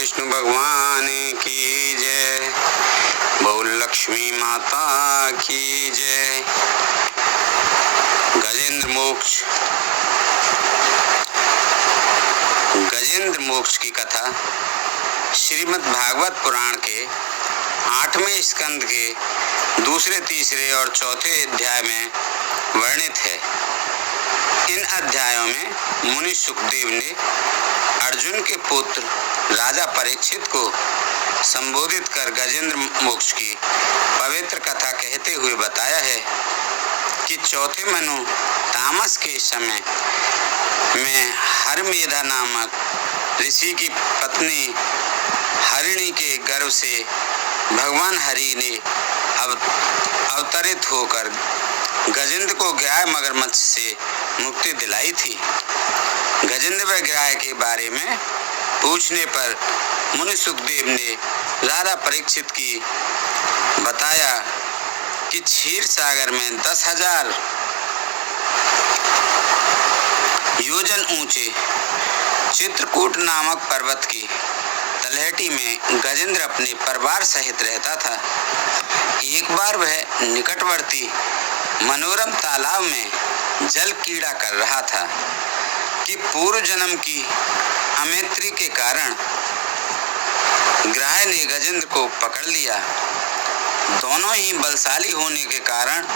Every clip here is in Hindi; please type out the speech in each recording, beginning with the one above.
विष्णु भगवान की जय, बोल लक्ष्मी माता की जय। गजेंद्र मोक्ष। गजेंद्र मोक्ष की कथा श्रीमद् भागवत पुराण के 8वें स्कंद के दूसरे, तीसरे और चौथे अध्याय में वर्णित है। इन अध्यायों में मुनि सुखदेव ने अर्जुन के पुत्र राजा परीक्षित को संबोधित कर गजेंद्र मोक्ष की पवित्र कथा कहते हुए बताया है कि चौथे मनु तामस के समय में हरमेधा नामक ऋषि की पत्नी हरिणी के गर्भ से भगवान हरि ने अवतरित होकर गजेंद्र को गाय मगरमच्छ से मुक्ति दिलाई थी। गजेंद्र व गाय के बारे में पूछने पर मुनि सुखदेव ने राजा परीक्षित की बताया कि क्षीर सागर में 10,000 योजन ऊंचे चित्रकूट नामक पर्वत की तलहटी में गजेंद्र अपने परिवार सहित रहता था। एक बार वह निकटवर्ती मनोरम तालाब में जल कीड़ा कर रहा था कि पूर्व जन्म की अमैत्री के कारण ग्राह ने गजेंद्र को पकड़ लिया। दोनों ही बलशाली होने के कारण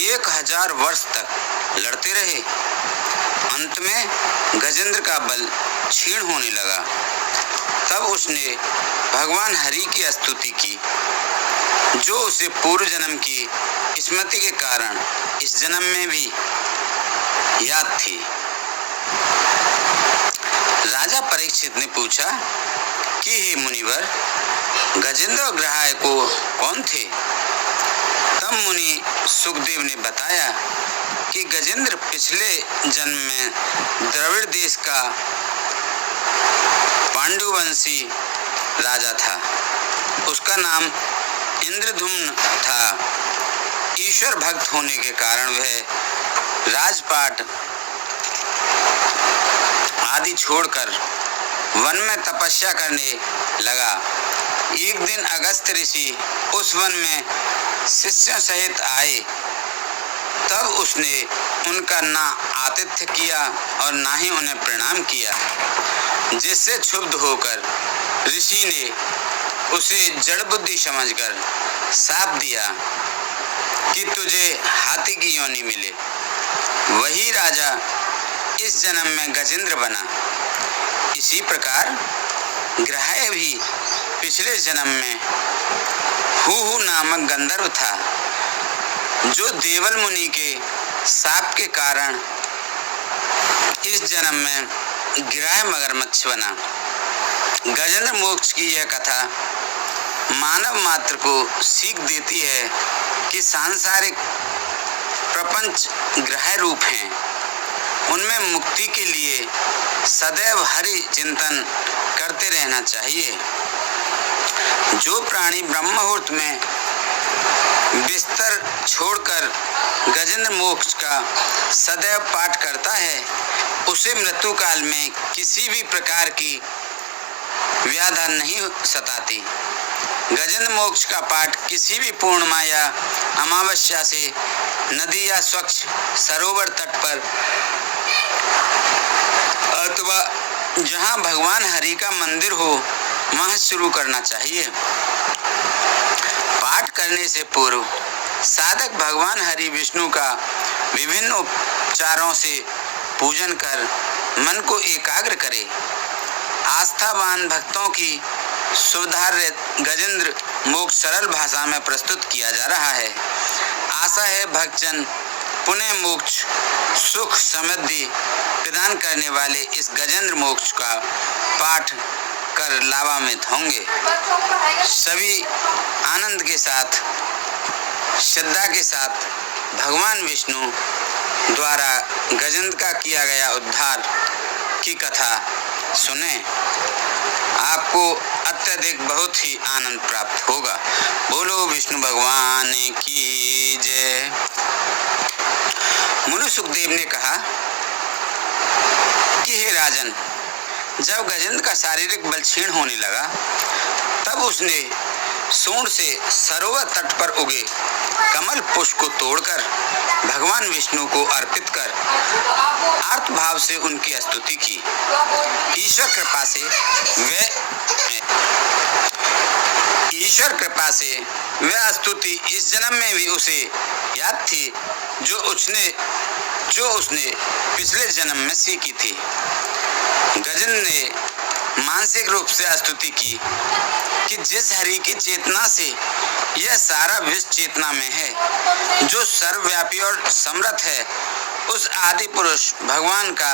1000 वर्ष तक लड़ते रहे। अंत में गजेंद्र का बल क्षीण होने लगा। तब उसने भगवान हरि की स्तुति की, जो उसे पूर्व जन्म की स्मृति के कारण इस जन्म में भी याद थी। राजा परीक्षित ने पूछा कि हे मुनिवर, गजेंद्र और ग्राह को कौन थे? तब मुनि सुखदेव ने बताया कि गजेंद्र पिछले जन्म में द्रविड़ देश का पांडुवंशी राजा था। उसका नाम इंद्रधुम्न था। ईश्वर भक्त होने के कारण वह राजपाट आदि छोड़कर वन में तपस्या करने लगा। एक दिन अगस्त्य ऋषि उस वन में शिष्यों सहित आए। तब उसने उनका ना आतिथ्य किया और ना ही उन्हें प्रणाम किया, जिससे क्षुब्ध होकर ऋषि ने उसे जड़ बुद्धि समझकर शाप दिया कि तुझे हाथी की योनि मिले। वही राजा इस जन्म में गजेंद्र बना। इसी प्रकार ग्राह भी पिछले जन्म में हूहू नामक गंधर्व था, जो देवल मुनि के शाप के कारण इस जन्म में गिराह मगरमच्छ बना। गजेंद्र मोक्ष की यह कथा मानव मात्र को सीख देती है कि सांसारिक प्रपंच ग्रह रूप हैं। उनमें मुक्ति के लिए सदैव हरि चिंतन करते रहना चाहिए। जो प्राणी ब्रह्म मुहूर्त में बिस्तर छोड़कर गजेंद्र मोक्ष का सदैव पाठ करता है, उसे मृत्यु काल में किसी भी प्रकार की व्याधा नहीं सताती। गजेंद्र मोक्ष का पाठ किसी भी पूर्णिमा या अमावस्या से नदी या स्वच्छ सरोवर तट पर अथवा जहां भगवान हरि का मंदिर हो वहां शुरू करना चाहिए। पाठ करने से पूर्व साधक भगवान हरि विष्णु का विभिन्न उपचारों से पूजन कर मन को एकाग्र करे। आस्थावान भक्तों की सुधार्य गजेंद्र मोक्ष सरल भाषा में प्रस्तुत किया जा रहा है। आशा है भक्तजन पुण्य मोक्ष सुख समृद्धि प्रदान करने वाले इस गजेंद्र मोक्ष का पाठ कर लाभान्वित होंगे। सभी आनंद के साथ, श्रद्धा के साथ भगवान विष्णु द्वारा गजेंद्र का किया गया उद्धार की कथा सुने। आपको अत्यधिक बहुत ही आनंद प्राप्त होगा। बोलो विष्णु भगवान की जय। मुनि सुखदेव ने कहा कि हे राजन, जब गजेंद्र का शारीरिक बल क्षीण होने लगा, तब उसने सूंड से सरोवर तट पर उगे कमल पुष्प को तोड़कर भगवान विष्णु को अर्पित कर आर्त भाव से उनकी स्तुति की। ईश्वर कृपा से वह स्तुति इस जन्म में भी उसे याद थी, जो उसने पिछले जन्म में सीखी थी। गजेंद्र ने मानसिक रूप से स्तुति की कि जिस हरि की चेतना से यह सारा विश्व चेतना में है, जो सर्वव्यापी और समर्थ है, उस आदि पुरुष भगवान का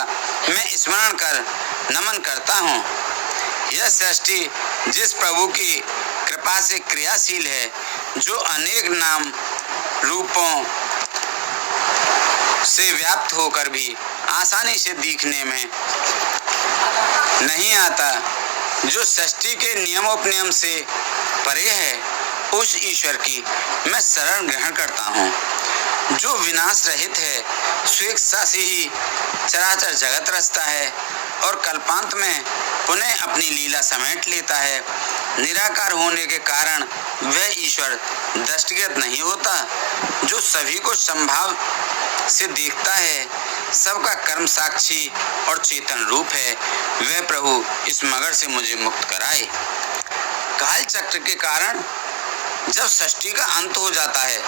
मैं स्मरण कर नमन करता हूँ। यह सृष्टि जिस प्रभु की कृपा से क्रियाशील है, जो अनेक नाम रूपों से व्याप्त होकर भी आसानी से दिखने में नहीं आता, जो सृष्टि के नियमोपनियम से परे है, उस ईश्वर की मैं शरण ग्रहण करता हूँ। जो विनाश रहित है, स्वेच्छा से ही चराचर जगत रचता है और कल्पांत में पुनः अपनी लीला समेट लेता है। निराकार होने के कारण वह ईश्वर दृष्टिगत नहीं होता, जो सभी को संभाव से देखता है, सबका कर्म साक्षी और चेतन रूप है। वह प्रभु इस मगर से मुझे मुक्त कराए। काल चक्र के कारण जब सृष्टि का अंत हो जाता है,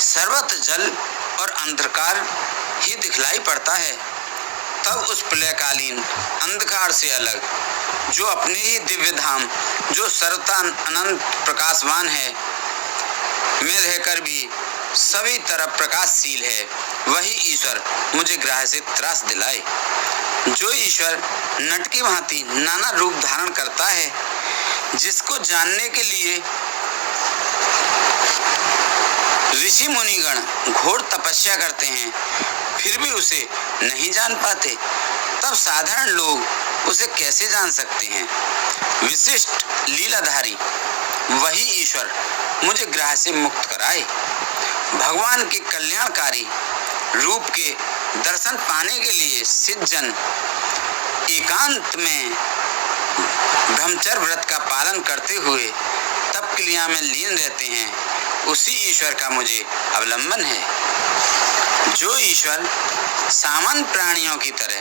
सर्वत्र जल और अंधकार ही दिखलाई पड़ता है, तब उस प्रलयकालीन अंधकार से अलग, जो अपने ही दिव्य धाम, जो सर्वथा अनंत प्रकाशवान है, में रहकर भी सभी तरफ प्रकाशशील है, वही ईश्वर मुझे ग्रह से त्रास दिलाए। जो ईश्वर नट की भांति नाना रूप धारण करता है, जिसको जानने के लिए ऋषि मुनिगण घोर तपस्या करते हैं, फिर भी उसे नहीं जान पाते, तब साधारण लोग उसे कैसे जान सकते हैं। विशिष्ट लीलाधारी वही ईश्वर मुझे ग्रह से मुक्त कराए। भगवान के कल्याणकारी रूप के दर्शन पाने के लिए सिद्ध जन एकांत में ब्रह्मचर्य व्रत का पालन करते हुए तप क्रिया में लीन रहते हैं, उसी ईश्वर का मुझे अवलंबन है। जो ईश्वर सामान्य प्राणियों की तरह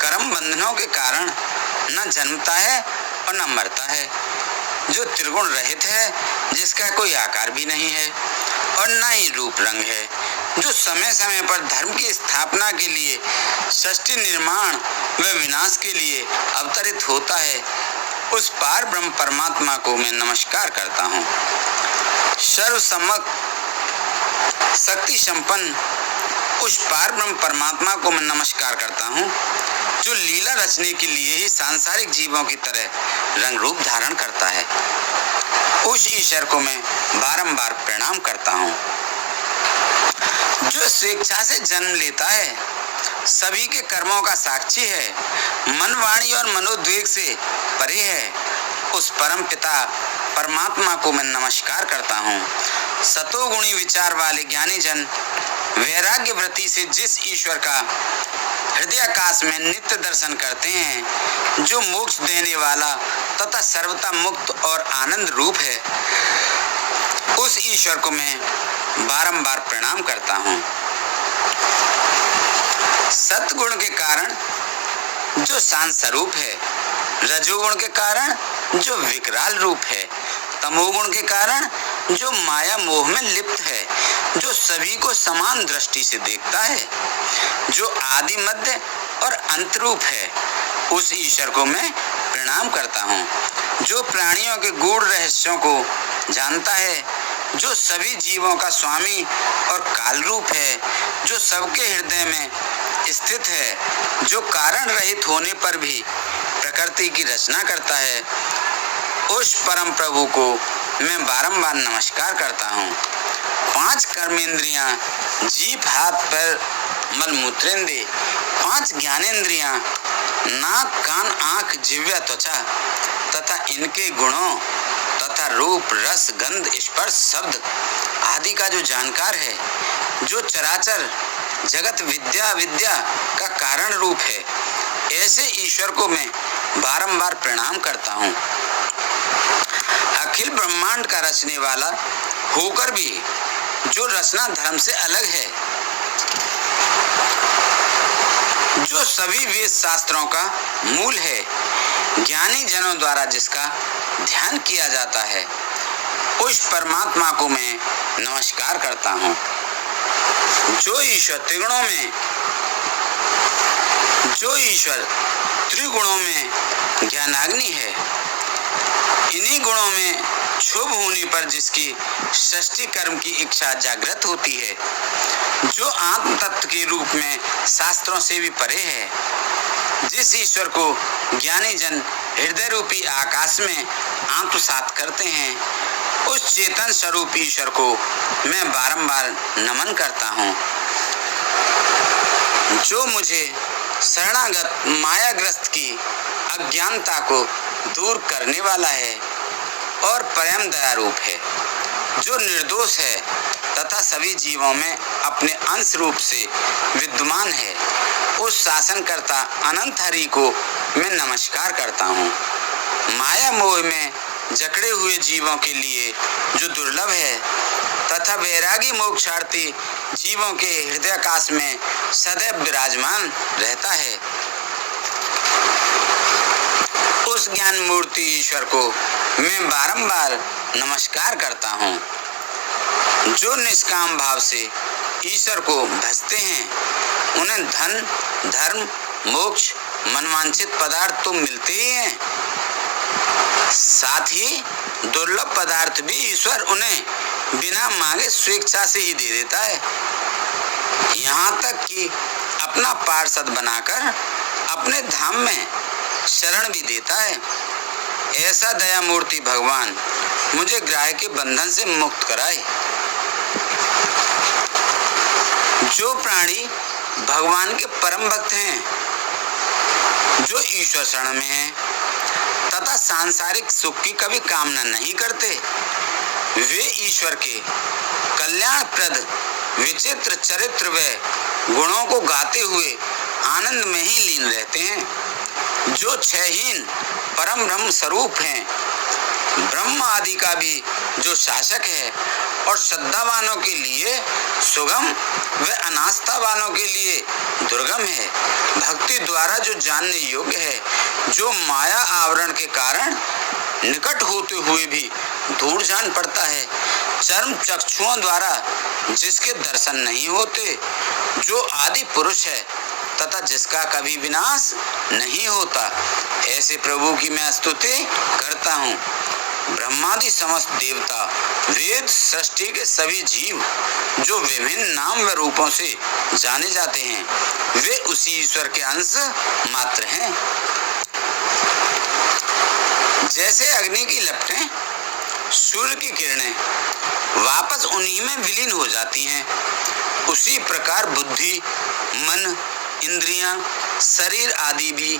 कर्म बंधनों के कारण न जन्मता है और न मरता है, जो त्रिगुण रहित है, जिसका कोई आकार भी नहीं है और न ही रूप रंग है, जो समय समय पर धर्म की स्थापना के लिए, सृष्टि निर्माण व विनाश के लिए अवतरित होता है, उस पार ब्रह्म परमात्मा को मैं नमस्कार करता हूँ। सर्वसम्मक शक्ति संपन्न उस पार ब्रह्म परमात्मा को मैं नमस्कार करता हूँ, जो लीला रचने के लिए ही सांसारिक जीवों की तरह रंग रूप धारण करता है। उस ईश्वर को मैं बारंबार प्रणाम करता हूँ, जो स्वेच्छा से जन्म लेता है, सभी के कर्मों का साक्षी है, मन वाणी और मनोद्वेग से परे है, उस परम पिता परमात्मा को मैं नमस्कार करता हूँ। सतोगुणी विचार वाले ज्ञानी जन वैराग्य वृत्ति से जिस ईश्वर का हृदयाकाश में नित्य दर्शन करते हैं, जो मोक्ष देने वाला तथा सर्वथा मुक्त और आनंद रूप है, उस ईश्वर को मैं बारंबार प्रणाम करता हूँ। सतगुण के कारण जो शांत स्वरूप है, रजोगुण के कारण जो विकराल रूप है, तमोगुण के कारण जो माया मोह में लिप्त है, जो सभी को समान दृष्टि से देखता है, जो आदि मध्य और अंत रूप है, उस ईश्वर को मैं प्रणाम करता हूँ। जो प्राणियों के गूढ़ रहस्यों को जानता है, जो सभी जीवों का स्वामी और काल रूप है, जो सबके हृदय में स्थित है, जो कारण रहित होने पर भी प्रकृति की रचना करता है, उस परम प्रभु को मैं बारंबार नमस्कार करता हूँ। 5 कर्मेंद्रियां, जीभ हाथ पैर मल मूत्रेंद्रिय, 5 ज्ञानेंद्रियां, नाक कान आँख जिह्वा त्वचा तथा इनके गुणों तथा रूप रस गंध स्पर्श शब्द आदि का जो जानकार है, जो चराचर जगत विद्या का कारण रूप है, ऐसे ईश्वर को मैं बारंबार प्रणाम करता हूँ। अखिल ब्रह्मांड का रचने वाला होकर भी जो रचना धर्म से अलग है, जो सभी वेद शास्त्रों का मूल है, ज्ञानी जनों द्वारा जिसका ध्यान किया जाता है, उस परमात्मा को मैं नमस्कार करता हूँ। जो ईश्वर त्रिगुणों में ज्ञानाग्नि है, इन्हीं गुणों में क्षोभ होने पर जिसकी सृष्टि कर्म की इच्छा जागृत होती है, जो आत्म तत्व के रूप में शास्त्रों से भी परे है, जिस ईश्वर को ज्ञानी जन हृदय रूपी आकाश में आत्मसात करते हैं, उस चेतन स्वरूप ईश्वर को मैं बारंबार नमन करता हूँ। जो मुझे शरणागत मायाग्रस्त की अज्ञानता को दूर करने वाला है और परम दया रूप है, जो निर्दोष है तथा सभी जीवों में अपने अंश रूप से विद्यमान है, उस शासनकर्ता अनंत हरि को मैं नमस्कार करता हूँ। माया मोह में जकड़े हुए जीवों के लिए जो दुर्लभ है तथा वैरागी मोक्षार्थी जीवों के हृदयाकाश में सदैव विराजमान रहता है, उस ज्ञान मूर्ति ईश्वर को मैं बारंबार नमस्कार करता हूँ। जो निष्काम भाव से ईश्वर को भजते हैं, उन्हें धन, धर्म, मोक्ष, मनवांछित पदार्थ तो मिलते ही हैं, साथ ही दुर्लभ पदार्थ भी ईश्वर उन्हें बिना मांगे स्वेच्छा से ही दे देता है। यहाँ तक कि अपना पार्षद बनाकर अपने धाम में शरण भी देता है। ऐसा दया मूर्ति भगवान मुझे ग्रह के बंधन से मुक्त कराए। जो प्राणी भगवान के परम भक्त हैं, जो ईश्वर शरण में हैं तथा सांसारिक सुख की कभी कामना नहीं करते, वे ईश्वर के कल्याणप्रद विचित्र चरित्र व गुणों को गाते हुए आनंद में ही लीन रहते हैं। जो क्षयहीन परम ब्रह्म स्वरूप हैं, ब्रह्म आदि का भी जो शासक है और श्रद्धावानों के लिए सुगम व अनास्था वालों के लिए दुर्गम है, भक्ति द्वारा जो जानने योग्य है, जो माया आवरण के कारण निकट होते हुए भी दूर जान पड़ता है, चर्म चक्षुओं द्वारा जिसके दर्शन नहीं होते, जो आदि पुरुष है तथा जिसका कभी विनाश नहीं होता, ऐसे प्रभु की मैं स्तुति करता हूँ। ब्रह्मादि समस्त देवता, वेद, सृष्टि के सभी जीव जो विभिन्न नाम व रूपों से जाने जाते हैं, वे उसी ईश्वर के अंश मात्र हैं। जैसे अग्नि की लपटें सूर्य की किरणें वापस उन्हीं में विलीन हो जाती हैं, उसी प्रकार बुद्धि, मन, इंद्रियां, शरीर आदि भी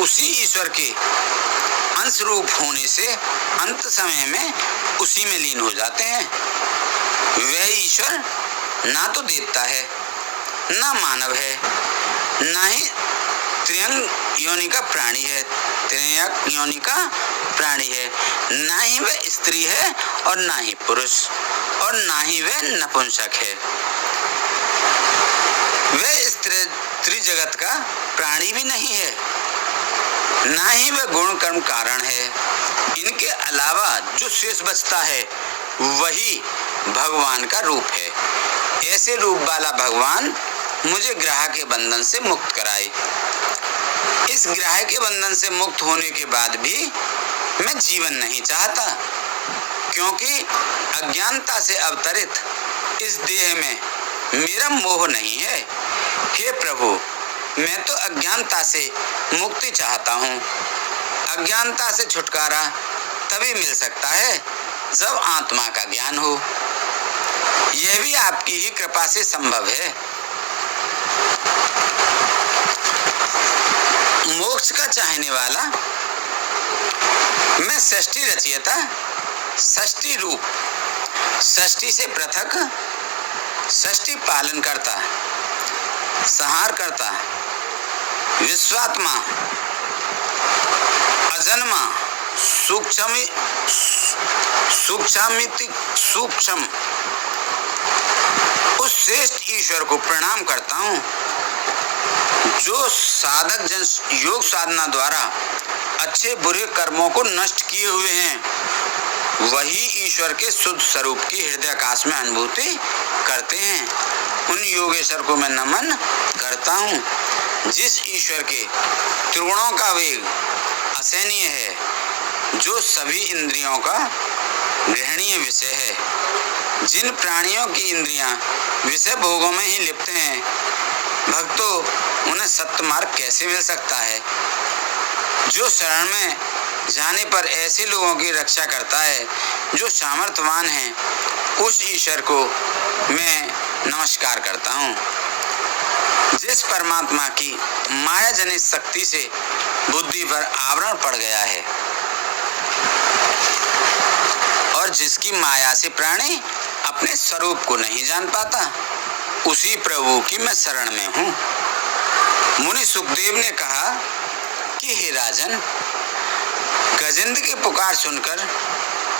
उसी ईश्वर के अंश रूप होने से अंत समय में उसी में लीन हो जाते हैं। वह ईश्वर ना तो देवता है, ना मानव है, ना ही त्रियंग योनि का प्राणी है, त्रियक योनि का प्राणी है, ना ही वह स्त्री है और ना ही पुरुष, और ना ही वह नपुंसक है। वह त्रिजगत का प्राणी भी नहीं है, ना ही वह गुण कर्म कारण है। इनके अलावा जो शेष बचता है वही भगवान का रूप है। ऐसे रूप वाला भगवान मुझे ग्रह के बंधन से मुक्त कराए। इस ग्रह के बंधन से मुक्त होने के बाद भी मैं जीवन नहीं चाहता, क्योंकि अज्ञानता से अवतरित इस देह में मेरा मोह नहीं है। हे प्रभु, मैं तो अज्ञानता से मुक्ति चाहता हूँ। अज्ञानता से छुटकारा तभी मिल सकता है जब आत्मा का ज्ञान हो। यह भी आपकी ही कृपा से संभव है। मोक्ष का चाहने वाला मैं सृष्टि रचयिता, सृष्टि रूप, सृष्टि से पृथक, सृष्टि पालन करता, संहार करता, विश्वात्मा, अजन्मा, सूक्ष्म उस श्रेष्ठ ईश्वर को प्रणाम करता हूँ जो साधक जन योग साधना द्वारा अच्छे बुरे कर्मों को नष्ट किए हुए हैं। वही ईश्वर के शुद्ध स्वरूप की हृदयाकाश में अनुभूति करते हैं। उन योगेश्वर को मैं नमन करता हूँ जिस ईश्वर के त्रिगुणों का वेग असहनीय है, जो सभी इंद्रियों का ग्रहणीय विषय है। जिन प्राणियों की इंद्रियां विषय भोगों में ही लिप्त हैं, भक्तों उन्हें सत्य मार्ग कैसे मिल सकता है? जो शरण में जाने पर ऐसे लोगों की रक्षा करता है जो सामर्थ्यवान हैं, उस ईश्वर को मैं नमस्कार करता हूँ। जिस परमात्मा की माया जनित शक्ति से बुद्धि पर आवरण पड़ गया है और जिसकी माया से प्राणी अपने स्वरूप को नहीं जान पाता, उसी प्रभु की मैं शरण में हूँ। मुनि सुखदेव ने कहा कि हे राजन, गजेंद्र की पुकार सुनकर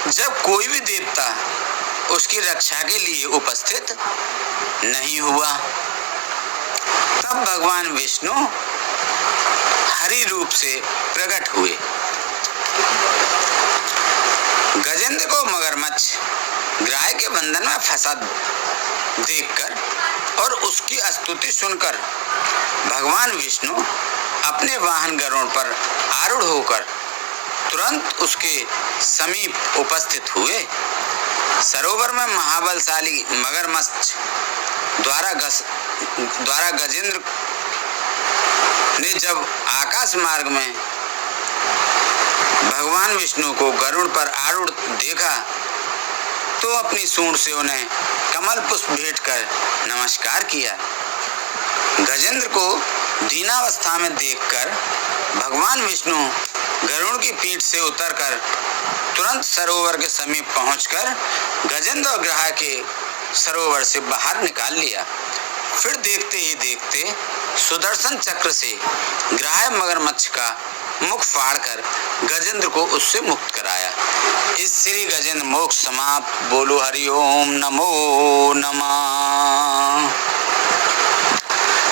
जब कोई भी देवता उसकी रक्षा के लिए उपस्थित नहीं हुआ, तब भगवान विष्णु हरि रूप से प्रकट हुए। गजेंद्र को मगरमच्छ ग्राह के बंधन में फंसा देखकर और उसकी स्तुति सुनकर भगवान विष्णु अपने वाहन गरुड़ पर आरूढ़ होकर तुरंत उसके समीप उपस्थित हुए। सरोवर में महाबलशाली मगरमच्छ द्वारा गजेंद्र ने जब आकाश मार्ग में भगवान विष्णु को गरुड़ पर आरूढ़ देखा तो अपनी सूंड से उन्हें कमल पुष्प भेंट कर नमस्कार किया। गजेंद्र को दीनावस्था में देखकर भगवान विष्णु गरुड़ की पीठ से उतरकर तुरंत सरोवर के समीप पहुंचकर गजेंद्र और ग्राह के सरोवर से बाहर निकाल लिया। फिर देखते ही देखते सुदर्शन चक्र से ग्राह मगरमच्छ का मुख फाड़कर गजेंद्र को उससे मुक्त कराया। इस श्री गजेंद्र मोक्ष समाप्त। बोलो हरि ओम नमो नमः।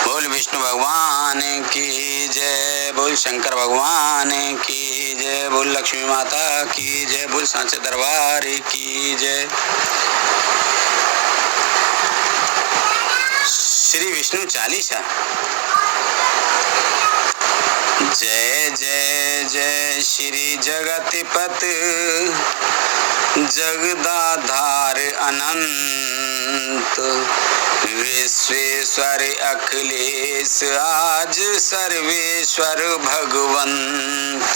बोल विष्णु भगवान की जय, बोल शंकर भगवान की जय, बोल लक्ष्मी माता की जय, बोल सांचे दरबार की जय। श्री विष्णु चालीसा। जय जय जय श्री जगतपति जगदाधार अनंत, विश्वेश्वर अखिलेश आज सर्वेश्वर भगवंत।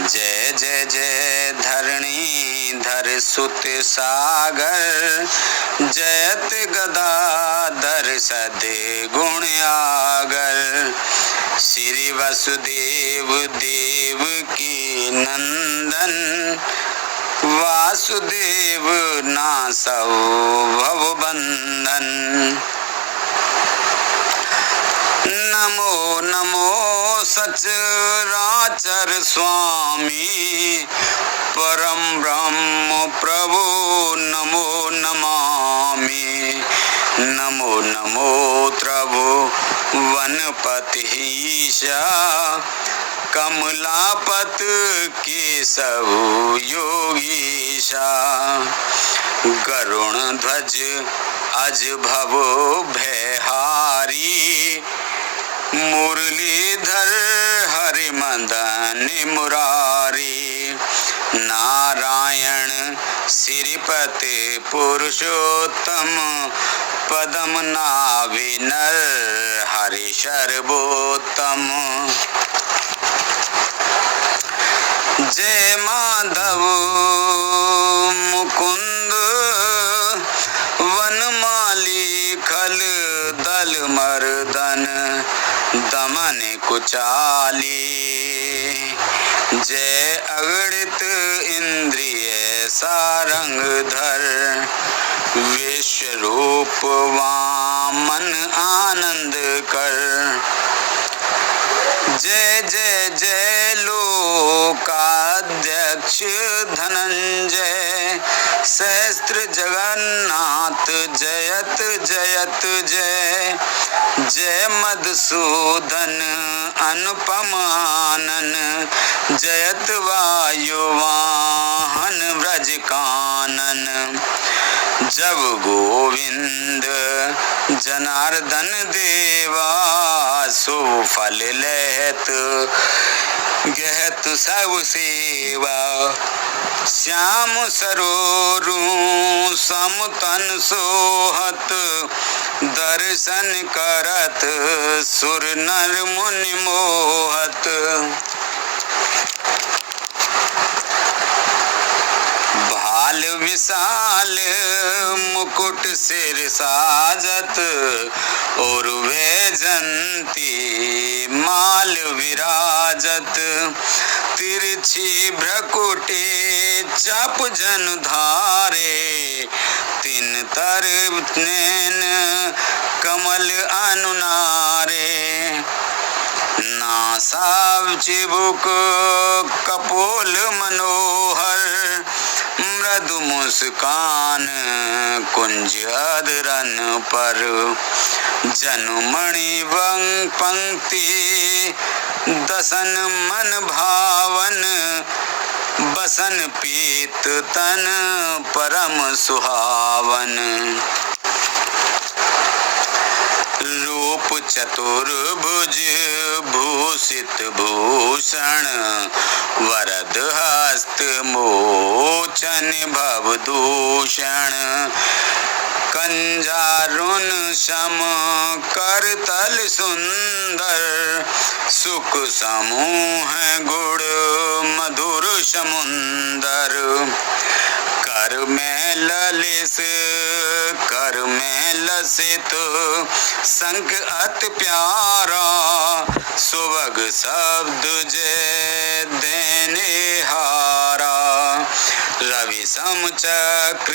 जय जय जय धरणीधर सुत सागर, जयत गदाधर सदे गुण आगर। श्री वसुदेव देव की नंदन, वासुदेव नासौ भव बंधन। नमो नमो सचराचर स्वामी, परम ब्रह्म प्रभु नमो नमामि। नमो नमो प्रभु वनपतिहीशा, कमलापत केशव योगीशा। गरुण ध्वज अज भव भयहारी, मुरलीधर हरि मदन मुरारी। नारायण श्रीपति पुरुषोत्तम, पदम नाभि नर हरि सर्वोत्तम। जय माधव मुकुंद वनमाली, खल दल मर्दन दमन कुचाली। जय अगणित इंद्रिय सारंग धर, विश्वरूप वामन आनंद कर। जय जय जय लोकाध्यक्ष धनंजय, सहस्त्र जगन्नाथ जयत जयत जय। जय मधुसूदन अनुपम आनन, जयत वायुवाहन व्रज कानन। जब गोविंद जनार्दन देवा, सुफल लेत गहत सब सेवा। श्याम सरोरु समतन सोहत, दर्शन करत सुर नर मुनि मोहत। भाल विशाल मुकुट सिर साजत, और वैजंती माल विराजत। तिरछी भ्रकुटी चाप जन धारे, तिन तर नैन कमल अनुनारे। नासाव चिबुक कपोल मनोहर, मृदु मुस्कान कुंज अधरन पर। जनुमणि वंग पंक्ति दसन मन भावन, बसन पीत तन परम सुहावन। रूप चतुर्भुज भूषित भूषण, वरद हस्त मोचन भवदूषण। कंजारुन सम करतल सुंदर, सुख समूह गुण मधुर समुंदर। कर में ललिस कर में लसित, संग अति प्यारा। सुभग शब्द जय देने हारा। रवि सम चक्र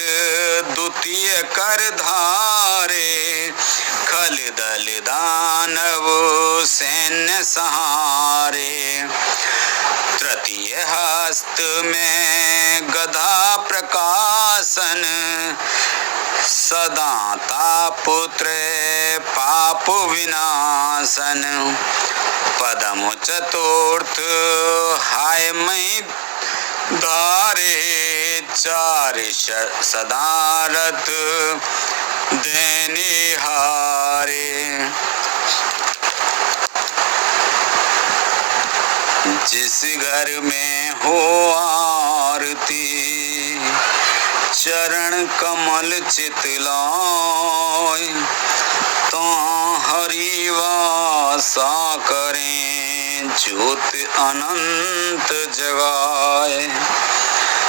द्वितीय कर धारे, खल दल दानव सैन्य सहारे। तृतीय हस्त में गदा प्रकाशन, सदाता पुत्र पाप विनाशन। पदम चतुर्थ हाय मई धारे, चार सदारथ देने हारे। जिस घर में हो आरती, चरण कमल चितलाय। तो हरि वासा करें, ज्योत अनंत जगाए।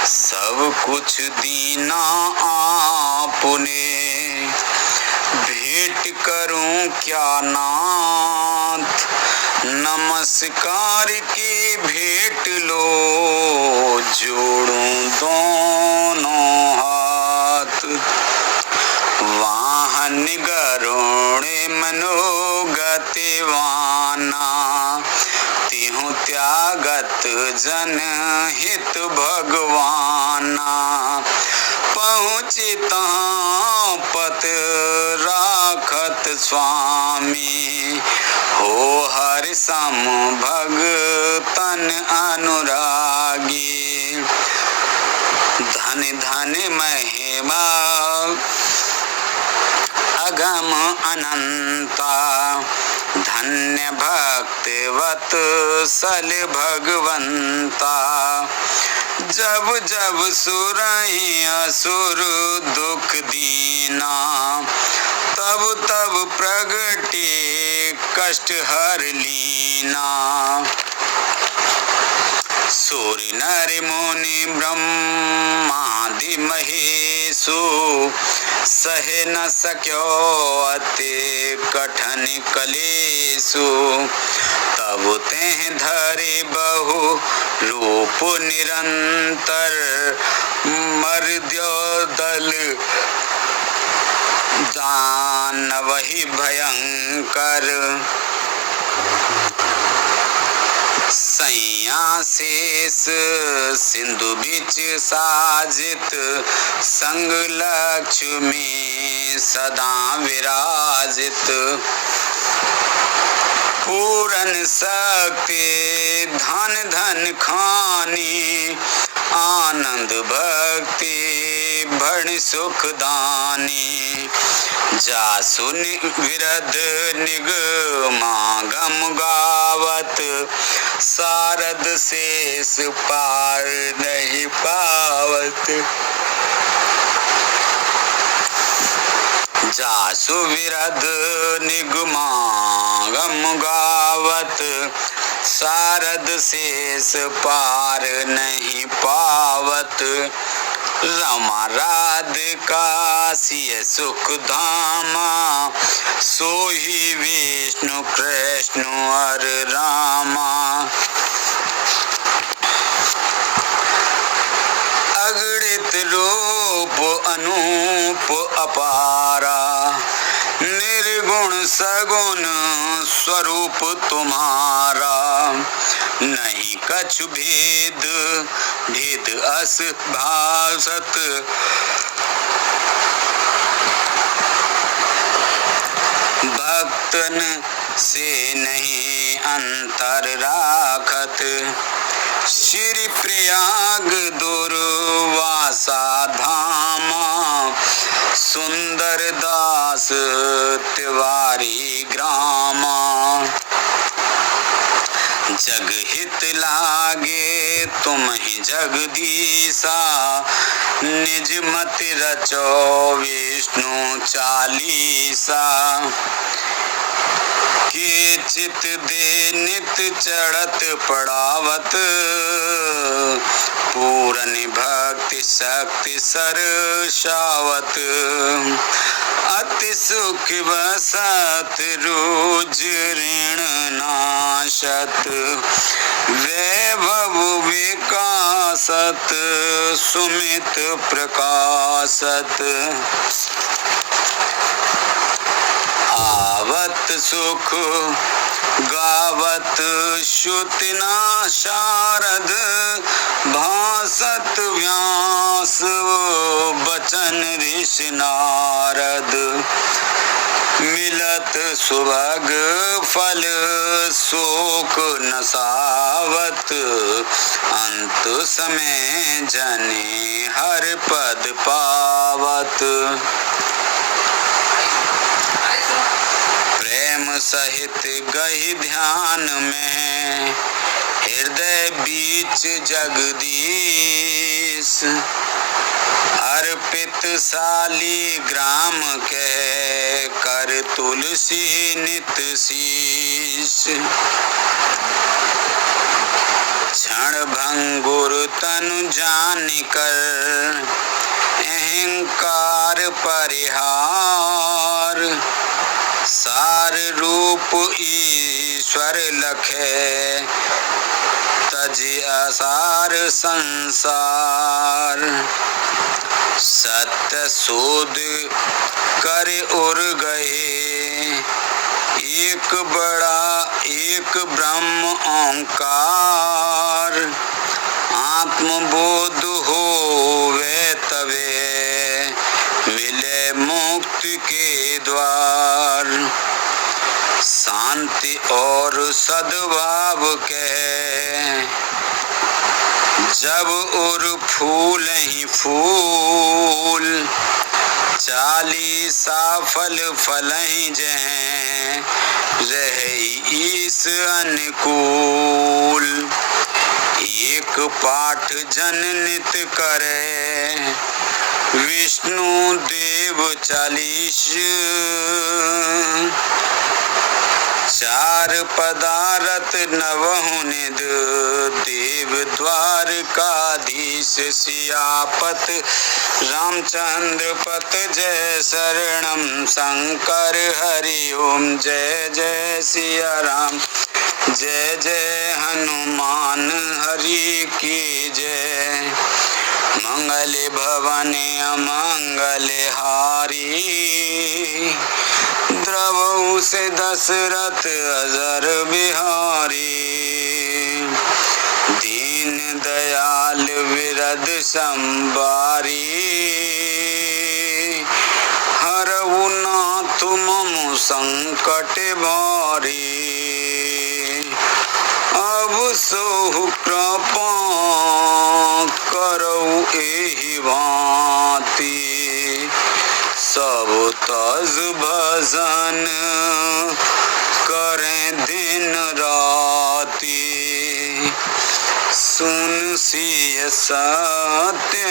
सब कुछ दीना आपने, भेंट करूं क्या नाथ। नमस्कार की भेंट लो, जोड़ूं दोनों हाथ। वाहन गरुण मनोगति वाना, तिहु त्यागत जन हित भगवाना। पहुँचिता पत राखत स्वामी, हो हर सम भगतन अनुरागी। धन धन महिमा अगम अनंता, धन्य भक्तिवत सल भगवंता। जब जब सुरहि असुर दुख दीना, तब तब प्रगटे कष्ट हर लीना। सूर्य नर मुनि ब्रह्मादि महेशु, सहे न सक्यो अति कठिन कलेसु। तब तेह धरे बहु रूप निरंतर, मर्द्यो दल दानव ही भयंकर, सैया शेष सिंधु बिच साजित, संग लक्ष्मी सदा विराजित। पूरन शक्ति धन धन खानी, आनंद भक्ति भण सुख दानी। जासु विरध निगमागम गावत, सारद शेष पार नहीं पावत। जासु विरध निगमागम गावत, सारद शेष पार नहीं पावत। रमा राधिका सिय सुख धामा, सोही विष्णु कृष्ण अर रामा। अगणित रूप अनूप अपारा, निर्गुण सगुण स्वरूप तुम्हारा। नहीं कछु भेद भेद अस भासत, भक्तन से नहीं अंतर राखत। श्री प्रयाग दुर्वासा धामा, सुंदर दास तिवारी ग्रामा। जग हित लागे तुम ही जगदीसा, निज मति रचो विष्णु चालीसा। के चित दे नित चढ़त पड़ावत, पूरन भक्ति शक्ति सरसावत। अति सुख बसत रोज ऋण नाशत, वैभव विकासत सुमित प्रकाशत। आवत सुख गावत श्रुतिना शारद, भासत व्यास बचन ऋषि नारद। मिलत सुभग फल शोक नसावत, अंत समय जने हर पद पावत। प्रेम सहित गहि ध्यान में, हृदय बीच जगदीश। अर्पित साली ग्राम के, कर तुलसी नित शीश। क्षण भंगुर तनु जान कर, अहंकार परिहार। सार रूप ईश्वर लखे, तजि असार संसार। सत्य शोध कर उर गए, एक बड़ा एक ब्रह्म ओंकार। आत्मबोध होवे तबे, मिले मुक्ति के द्वार। शांति और सद्भाव के, जब उर फूल ही फूल। चालीसा फल फल ही जह, रहे ईस अनुकूल। एक पाठ जन नित करे, विष्णु देव 40। चार पदारथ नवहु निध, देव द्वारकाधीश। सियापत रामचंद्र पत जय शरणम शंकर हरि ओम। जय जय सिया राम, जय जय हनुमान हरि की जय। मंगल बलि भवन अमंगल हारी, द्रवहु से दशरथ अजर बिहारी। दीन दयाल विरद संबारी, हरहु नाथ मम संकट भारी। अब सोहु कृपा करऊ एहि भांति, सब तज भजन करें दिन राति। सुन सिय सत्य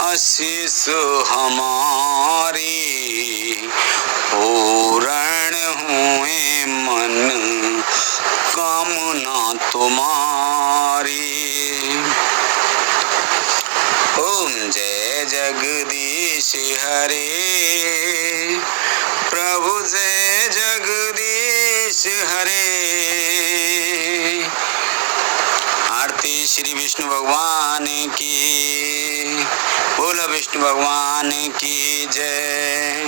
आशीष हमारी, पूर्ण हुए मन कामना तुम्हारी। ओम जय जगदीश हरे, प्रभु जय जगदीश हरे। आरती श्री विष्णु भगवान की, बोलो विष्णु भगवान की जय।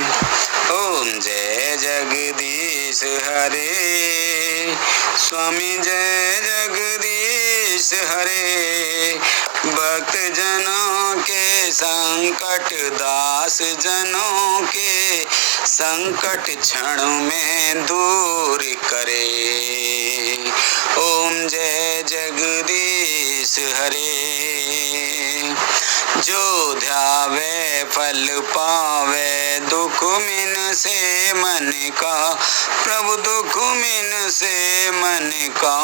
ओम जय जगदीश हरे, स्वामी जय जगदीश हरे। भक्त जनों के संकट, दास जनों के संकट क्षण में दूर करे। ओम जय जगदीश हरे। जो ध्यावे फल पावे, दुख मिन से मन का, प्रभु दुख मिन से मन का।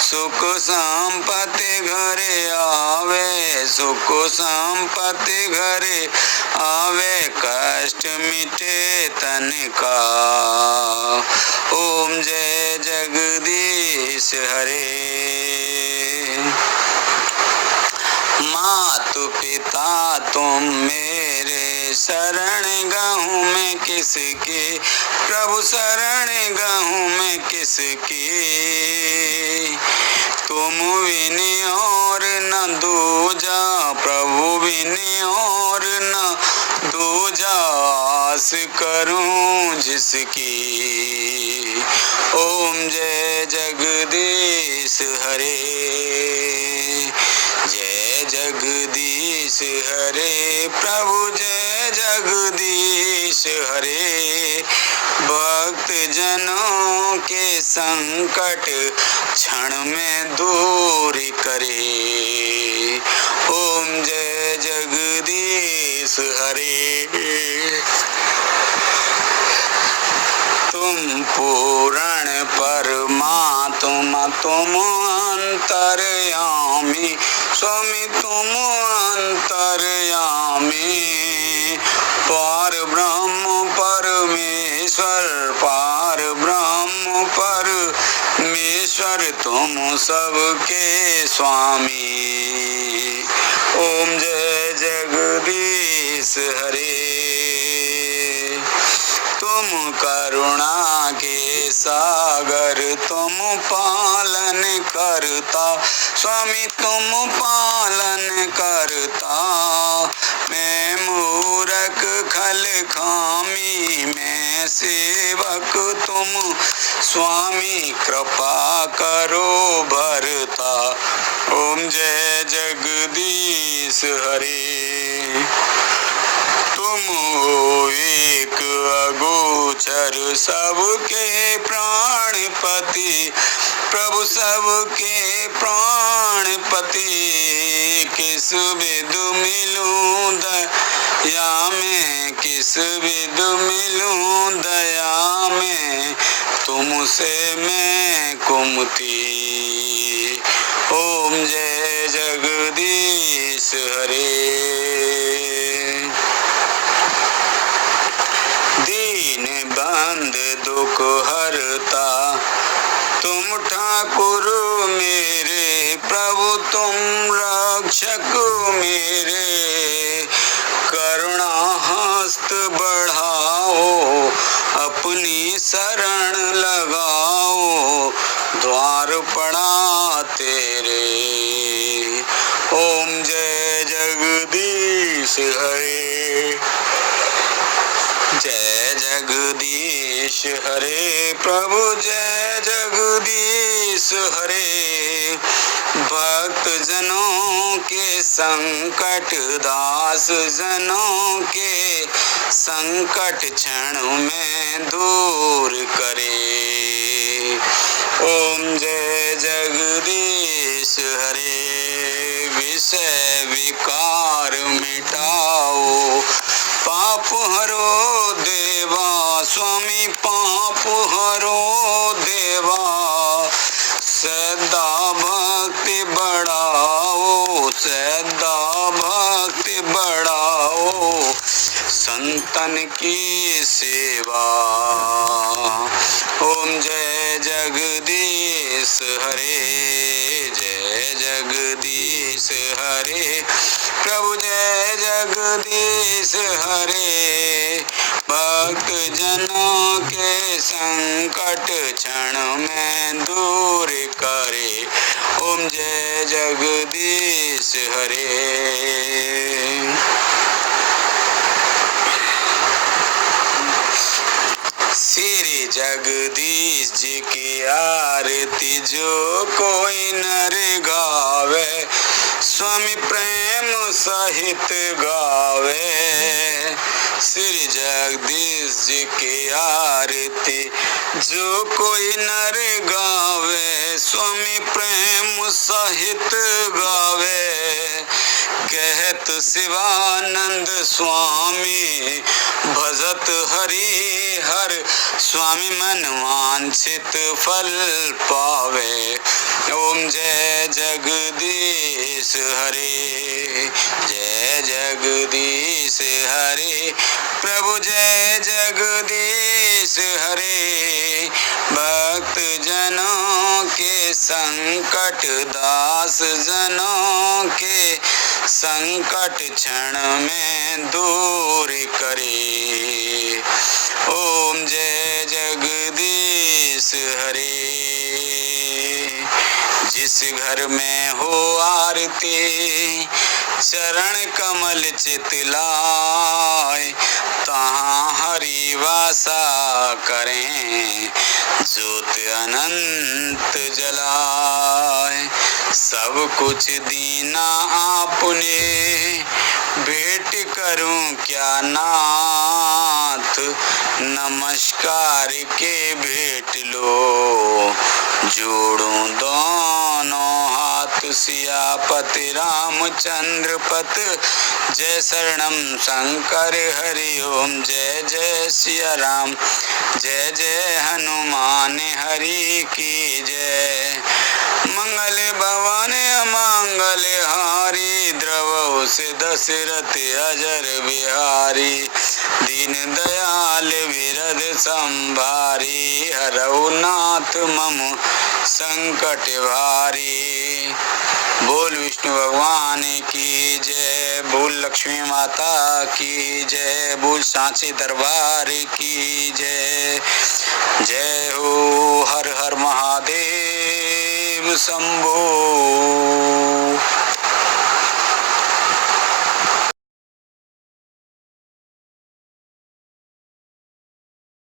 सुख संपत्ति घरे आवे, सुख संपत्ति घरे आवे, कष्ट मिटे तन का। ओम जय जगदीश हरे। मातु पिता तुम मेरे, शरण गहूँ मैं किसके, प्रभु शरण गहूँ मैं किसके। तुम बिन और न दूजा, प्रभु बिन और न दूजा, आस करूं जिसकी। ओम जय जगदीश हरे, जय जगदीश हरे, प्रभु जय जगदीश हरे। भक्त जनों के संकट क्षण में दूर करे। ओम जय जगदीश हरे। तुम पूर्ण परमात्मा, तुम अंतर्यामी, स्वामी तुम अंतर्यामी। पार ब्रह्म परमेश्वर, पार ब्रह्म परमेश्वर, तुम सबके स्वामी। ओम जय जगदीश हरे। तुम करुणा के सागर, तुम पालन करता, स्वामी तुम पालन करता। मैं मूरख खल खामी, मैं सेवक तुम स्वामी, कृपा करो भरता। ओम जय जगदीश हरे। तुम हो एक अगोचर, सबके प्राणपति, प्रभु सबके प्राणपति। किस विधु मिलूं दया में, किस विधु मिलूं दया में, तुमसे मैं कुमति। ओम जय जगदीश हरे। दीन बंद दुख हरता, तुम ठाकुर मेरे, प्रभु तुम रक्षक मेरे। करुणा हस्त बढ़ाओ, अपनी शरण लगाओ, द्वार पड़ा तेरे। ओम जय जय हरे। जय जगदीश हरे प्रभु जय जगदीश हरे। भक्त जनों के संकट दास जनों के संकट क्षण में दूर करे। ओम जय जगदीश हरे। विषय विकार मिटाओ पाप हरो देवा स्वामी पाप हरो देवा। सदा भक्ति बढ़ाओ सदा भक्ति बढ़ाओ संतन की सेवा। ओम जय जगदीश हरे जय जगदीश हरे प्रभु जय जगदीश हरे। भक्त जनों के संकट क्षण में दूर करे। ओम जय जगदीश हरे। श्री जगदीश जी की आरती जो कोई नर गावे स्वामी प्रेम सहित गावे। श्री जगदीश जी की आरती जो कोई नर गावे स्वामी प्रेम सहित गावे। कहत शिवानंद स्वामी भजत हरि हर स्वामी मन वांछित फल पावे। ओम जय जगदीश हरे जय जगदीश हरे प्रभु जय जगदीश हरे। भक्त जनों के संकट दास जनों के संकट क्षण में दूर करे। ओम जय जगदीश हरे। जिस घर में हो आरती चरण कमल चितलाय तहाँ हरि वासा करें ज्योत अनंत जलाए। सब कुछ दीना आपने भेंट करूं क्या नाथ। नमस्कार के भेंट लो जोड़ूं दोनों हाथ। सियापति रामचंद्र पत जय शरणम शंकर हरि ओम जय जय सिया राम जय जय हनुमान हरि की जय। मंगल भवन अमंगल हारी द्रवहु से दशरथ अजर बिहारी। दीन दयाल विरद संभारी हरहु नाथ मम संकट भारी। बोल विष्णु भगवान की जय बोल लक्ष्मी माता की जय बोल सांची दरबार की जय। जय हो हर हर महादेव शंभो।